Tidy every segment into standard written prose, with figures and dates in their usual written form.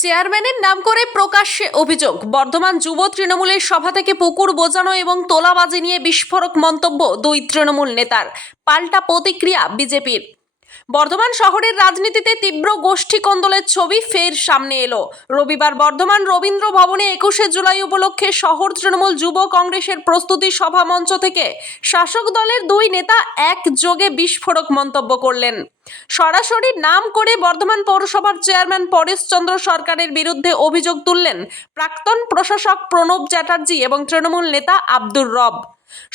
চেয়ারম্যানের নাম করে প্রকাশ্যে অভিযোগ, বর্ধমান যুব তৃণমূলের সভা থেকে পুকুর বোঝানো এবং তোলাবাজি নিয়ে বিস্ফোরক মন্তব্য দুই তৃণমূল নেতার। পাল্টা প্রতিক্রিয়া বিজেপির। বর্ধমান শহরের রাজনীতিতে তীব্র গোষ্ঠী কোন্দলের ছবি ফের সামনে এলো। রবিবার বর্ধমান রবীন্দ্র ভবনে 21শে জুলাই উপলক্ষে শহর তৃণমূল যুব কংগ্রেসের প্রস্তুতি সভা মঞ্চ থেকে শাসক দলের দুই নেতা একযোগে বিস্ফোরক মন্তব্য করলেন। সরাসরি নাম করে বর্ধমান পৌরসভার চেয়ারম্যান পরেশ চন্দ্র সরকারের বিরুদ্ধে অভিযোগ তুললেন প্রাক্তন প্রশাসক প্রণব চ্যাটার্জি এবং তৃণমূল নেতা আব্দুর রব।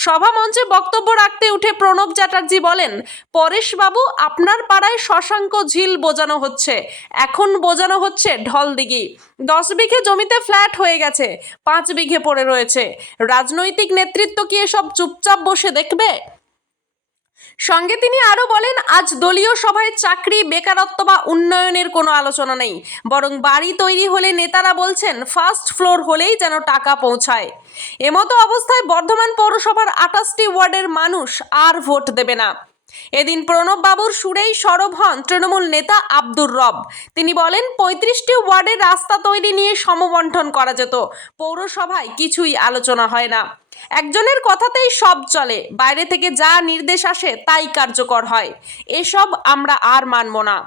সভা মঞ্চে বক্তব্য রাখতে উঠে প্রণব চ্যাটার্জি বলেন, পরেশবাবু, আপনার পাড়ায় শশাঙ্ক ঝিল বোঝানো হচ্ছে, এখন বোঝানো হচ্ছে ঢলদিঘি। 10 বিঘে জমিতে ফ্ল্যাট হয়ে গেছে, 5 বিঘে পড়ে রয়েছে। রাজনৈতিক নেতৃত্ব কি এসব চুপচাপ বসে দেখবে? সঙ্গে তিনি আরও বলেন, আজ দলীয় সভায় চাকরি, বেকারত্ব বা উন্নয়নের কোনো আলোচনা নেই, বরং বাড়ি তৈরি হলে নেতারা বলছেন ফার্স্ট ফ্লোর হলেই যেন টাকা পৌঁছায়। এমতো অবস্থায় বর্ধমান পৌরসভার 28টি ওয়ার্ডের মানুষ আর ভোট দেবে না। এদিন প্রণব বাবুর সুরেই সরব হন তৃণমূল নেতা আব্দুর রব। তিনি বলেন, 35টি ওয়ার্ডের রাস্তা তৈরি নিয়ে সমবন্টন করা যেত, পৌরসভায় কিছুই আলোচনা হয় না। একজনের কথাতেই সব চলে, বাইরে থেকে যা নির্দেশ আসে তাই কার্যকর হয়। এসব আমরা আর মানব না।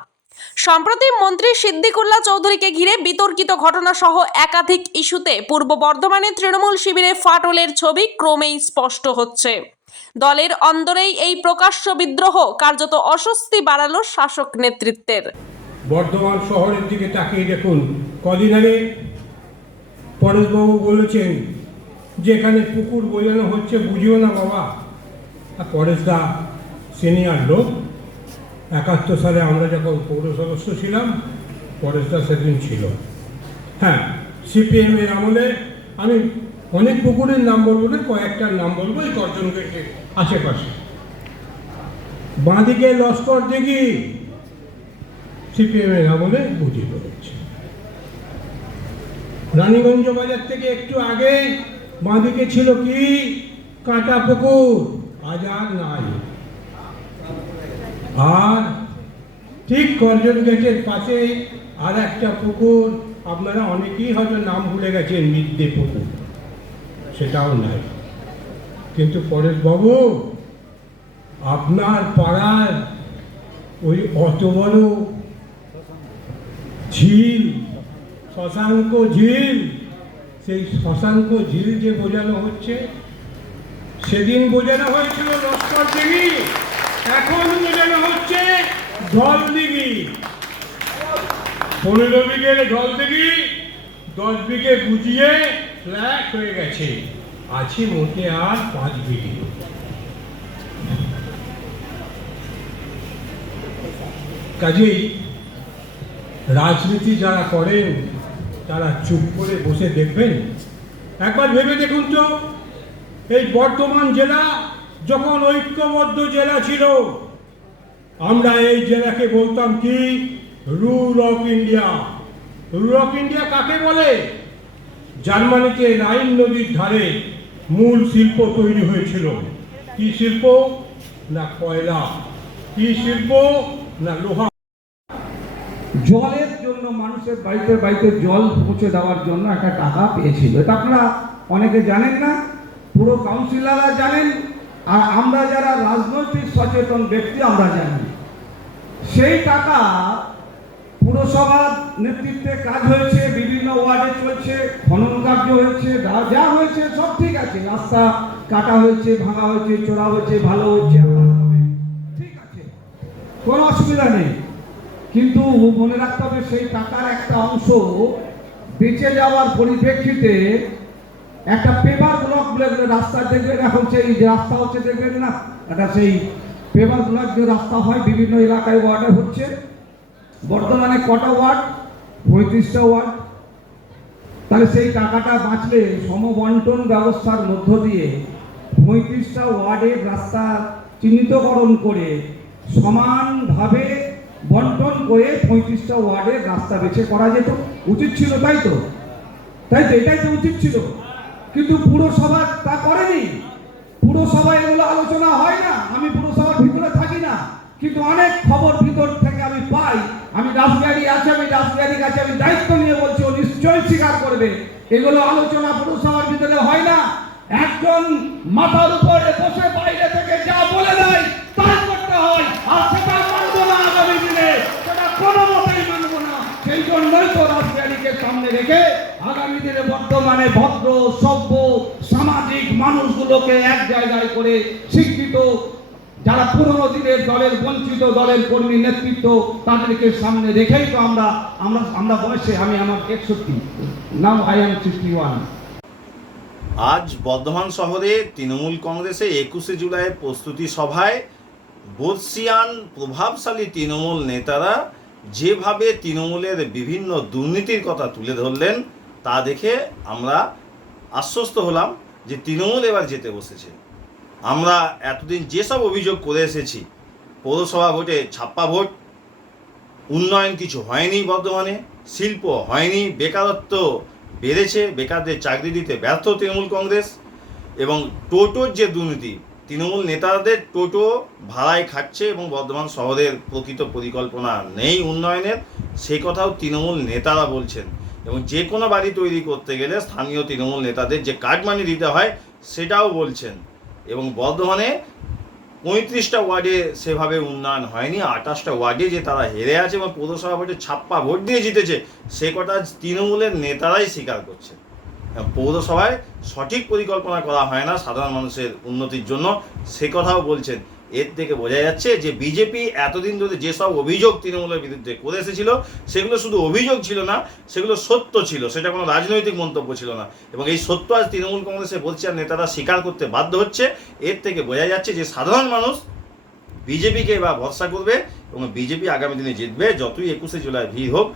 সম্প্রতি মন্ত্রী সিদ্দিকুল্লাহ চৌধুরীকে ঘিরে বিতর্কিত ঘটনা সহ একাধিক ইস্যুতে পূর্ব বর্ধমানের তৃণমূল শিবিরে ফাটলের ছবি ক্রমেই স্পষ্ট হচ্ছে। দলের অন্দরেই এই প্রকাশ্য বিদ্রোহ কার্যত অস্বস্তি বাড়ালো শাসক নেতৃত্বের। বর্ধমান শহরের দিকে তাকিয়ে দেখুন, কদিন আগে পরেশবাবু বলেছেন যে এখানে পুকুর বোঝানো হচ্ছে, বুঝিও না বাবা। আর পরেশদা সিনিয়র লোক, 71 সালে আমরা যখন পৌর সদস্য ছিলাম, পরেশদা সেদিন ছিল। হ্যাঁ, সিপিএমের আমলে আমি অনেক পুকুরের নাম বলবো না, কয়েকটার নাম বলবো এই করজনকে আশেপাশে। বাঁদিকে লস্কর দিঘি সিপিএমের আমলে বুঝিয়ে হচ্ছে। রানীগঞ্জ বাজার থেকে একটু আগে বাঁদিকে ছিল কি কাঁটা পুকুর, আজ আর নাই। আর ঠিক করজন গেটের পাশে আর একটা পুকুর, আপনারা অনেকেই হয়তো নাম ভুলে গেছেন, মিদ্যে পুকুর, সেটাও নাই। কিন্তু পরেশবাবু, আপনার পাড়ার ওই অত বড় ঝিল, শশাঙ্ক ঝিল, সেই শশাঙ্ক ঝিল যে বোঝানো হচ্ছে, সেদিন বোঝানো হয়েছিল লস্কর দিঘি, এখন বোঝানো হচ্ছে ঢলদিঘি। 15 বিঘের ঢলদিঘি 10 বিঘে বুঝিয়ে ফ্ল্যাট হয়ে গেছে, আছে মোটে আর 5 বিঘে। কাজেই রাজনীতি যারা করেন তারা চুপ করে বসে দেখবেন? একবার ভেবে দেখুন তো, এই বর্ধমান জেলা যখন ঐক্যবদ্ধ জেলা ছিল, আমরা এই জেলাকে বলতাম কি, rule of India. Rule of India কাকে বলে? জার্মানিতে রাইন নদীর ধারে মূল শিল্প তৈরি হয়েছিল। কি শিল্প? না কয়লা। কি শিল্প? না লোহা। জলের জন্য মানুষের বাড়িতে বাড়িতে জল পৌঁছে দেওয়ার জন্য একটা টাকা পেয়েছিল। এটা আপনারা অনেকে জানেন না, পুরো কাউন্সিলররা জানেন, আর আমরা যারা রাজনৈতিক সচেতন ব্যক্তি আমরা জানি। সেই টাকা পুরসভার নেতৃত্বে কাজ হয়েছে, বিভিন্ন ওয়ার্ডে চলছে, খনন কার্য হয়েছে, যা হয়েছে সব ঠিক আছে। রাস্তা কাটা হয়েছে, ভাঙা হয়েছে, চোরা হয়েছে, ভালো হচ্ছে, ঠিক আছে, কোনো অসুবিধা নেই। কিন্তু মনে রাখতে হবে, সেই টাকার একটা অংশ বেঁচে যাওয়ার পরিপ্রেক্ষিতে একটা পেপার ব্লক বলে রাস্তা দেখবেন, এখন সেই রাস্তা হচ্ছে দেখবেন না, একটা সেই পেপার ব্লক যে রাস্তা হয় বিভিন্ন এলাকায় ওয়ার্ডে হচ্ছে। বর্তমানে কটা ওয়ার্ড? 35টা ওয়ার্ড। তাহলে সেই টাকাটা বাঁচলে সমবন্টন ব্যবস্থার মধ্য দিয়ে 35টা ওয়ার্ডের রাস্তা চিহ্নিতকরণ করে সমানভাবে বন্টন করে 35টা ওয়ার্ডের রাস্তা বেছে করা যেত, উচিত ছিল, তাই তো? এটাই তো উচিত ছিল। কিন্তু পুরসভা তা করেনি। পুরসভায় এগুলো আলোচনা হয় না। আমি পুরসভার ভিতরে থাকি না, কিন্তু অনেক খবর ভিতর থেকে আমি পাই। আমি রাজগাড়ি আছে, আমি রাজগাড়ির কাছে আমি দায়িত্ব নিয়ে বলছি, নিশ্চয়ই স্বীকার করবে। এগুলো আলোচনা পুরসভার ভিতরে হয় না। একজন মাথার উপরে বসে বাইরে থেকে যা বলে দেয় তাই করতে হয়, আর সেটা মানবো না আগামী দিনে, সেটা কোনো মতেই মানবো না। সেই জন্যই তো রাজবাড়িকে সামনে রেখে আগামী দিনে বর্তমানে ভদ্র সভ্য সামাজিক মানুষগুলোকে এক জায়গায় করে শিক্ষিত যারা পুরনো দিনের দলের বঞ্চিত দলের কর্মী নেতৃত্ব তাদেরকে সামনে রেখেই তো আমরা বয়সে আমি আমার 61, নাও আই এম 61। আজ বর্ধমান শহরে তৃণমূল কংগ্রেসে 21শে জুলাইয়ের প্রস্তুতি সভায় বর্ষিয়ান প্রভাবশালী তৃণমূল নেতারা যেভাবে তৃণমূলের বিভিন্ন দুর্নীতির কথা তুলে ধরলেন তা দেখে আমরা আশ্বস্ত হলাম যে তৃণমূল এবার যেতে বসেছে। আমরা এতদিন যেসব অভিযোগ করে এসেছি, পৌরসভা ভোটে ছাপ্পা ভোট, উন্নয়ন কিছু হয়নি বর্ধমানে, শিল্প হয়নি, বেকারত্ব বেড়েছে, বেকারদের চাকরি দিতে ব্যর্থ তৃণমূল কংগ্রেস, এবং টোটোর যে দুর্নীতি, তৃণমূল নেতাদের টোটো ভাড়ায় খাচ্ছে এবং বর্ধমান শহরের প্রকৃত পরিকল্পনা নেই উন্নয়নের, সেই কথাও তৃণমূল নেতারা বলছেন। এবং যে কোনো বাড়ি তৈরি করতে গেলে স্থানীয় তৃণমূল নেতাদের যে কাটমানি দিতে হয় সেটাও বলছেন। এবং বর্ধমানে 35টা ওয়ার্ডে সেভাবে উন্নয়ন হয়নি, 28টা ওয়ার্ডে যে তারা হেরে আছে এবং পৌরসভা ভোটে ছাপ্পা ভোট দিয়ে জিতেছে সে কথা তৃণমূলের নেতারাই স্বীকার করছে। পৌরসভায় সঠিক পরিকল্পনা করা হয় না সাধারণ মানুষের উন্নতির জন্য, সে কথাও বলছেন। এর থেকে বোঝা যাচ্ছে যে বিজেপি এতদিন ধরে যেসব অভিযোগ তৃণমূলের বিরুদ্ধে করে এসেছিল সেগুলো শুধু অভিযোগ ছিল না, সেগুলো সত্য ছিল, সেটা কোনো রাজনৈতিক মন্তব্য ছিল না। এবং এই সত্য আজ তৃণমূল কংগ্রেসের বলছেন নেতারা স্বীকার করতে বাধ্য হচ্ছে। এর থেকে বোঝা যাচ্ছে যে সাধারণ মানুষ বিজেপিকে এবার ভরসা করবে এবং বিজেপি আগামী দিনে জিতবে। যতই 21শে জুলাই ভিড় হোক,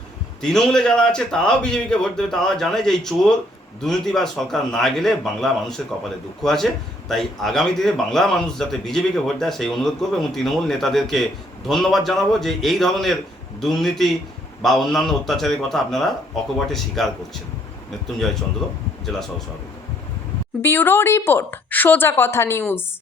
তৃণমূলে যারা আছে তারাও বিজেপিকে ভোট দেবে। তারা জানে যে এই চোর দুর্নীতিবাজ সরকার না গেলে বাংলা মানুষের কপালে দুঃখ আছে। তাই আগামী দিনে বাংলা মানুষ যাতে বিজেপিকে ভোট দেয় সেই অনুরোধ করবে এবং তৃণমূল নেতাদেরকে ধন্যবাদ জানাবো যে এই ধরনের দুর্নীতি বা অন্যান্য অত্যাচারের কথা আপনারা অকপটে স্বীকার করছেন। মৃত্যুঞ্জয় চন্দ্র, জেলা সহ সভাপতি। ব্যুরো রিপোর্ট, সোজা কথা নিউজ।